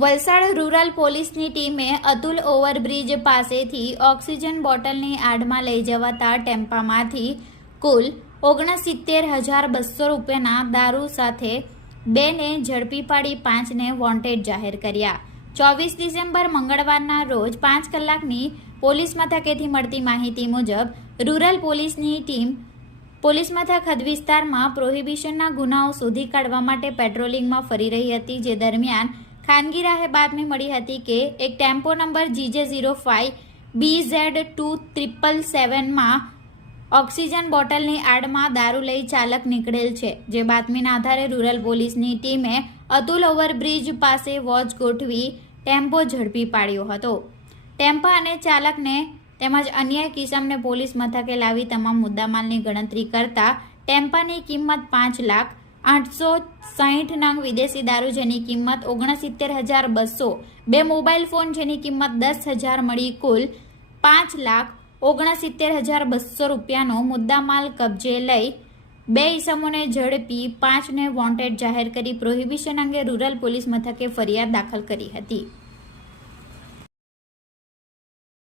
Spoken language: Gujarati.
વલસાડ રૂરલ પોલીસની ટીમે અતુલ ઓવરબ્રિજ પાસેથી ઓક્સિજન બોટલની આડમાં લઈ જવાતા ટેમ્પામાંથી કુલ 69,200 રૂપિયાના દારૂ સાથે 2ને ઝડપી પાડી 5ને વોન્ટેડ જાહેર કર્યા। 24 ડિસેમ્બર મંગળવારના રોજ 5 કલાકની પોલીસ મથકેથી મળતી માહિતી મુજબ રૂરલ પોલીસની ટીમ પોલીસ મથક હદ વિસ્તારમાં પ્રોહિબિશનના ગુનાઓ શોધી કાઢવા માટે પેટ્રોલિંગમાં ફરી રહી હતી, જે દરમિયાન ખાનગી રાહે બાતમી મળી હતી કે એક ટેમ્પો નંબર GJ05BZ2777માં ઓક્સિજન બોટલની આડમાં દારૂ લઈ ચાલક નીકળેલ છે। જે બાતમીના આધારે રૂરલ પોલીસની ટીમે અતુલ ઓવરબ્રિજ પાસે વોચ ગોઠવી ટેમ્પો ઝડપી પાડ્યો હતો। ટેમ્પા અને ચાલકને તેમજ અન્ય કિસમને પોલીસ મથકે લાવી તમામ મુદ્દામાલની ગણતરી કરતા ટેમ્પાની કિંમત 5,860 નંગ વિદેશી દારૂ જેની કિંમત 69,200, 2 મોબાઈલ ફોન જેની કિંમત 10,000 મળી કુલ 5,69,200 રૂપિયાનો મુદ્દામાલ કબજે લઈ 2 ઈસમોને ઝડપી 5ને વોન્ટેડ જાહેર કરી પ્રોહિબિશન અંગે રૂરલ પોલીસ મથકે ફરિયાદ દાખલ કરી હતી।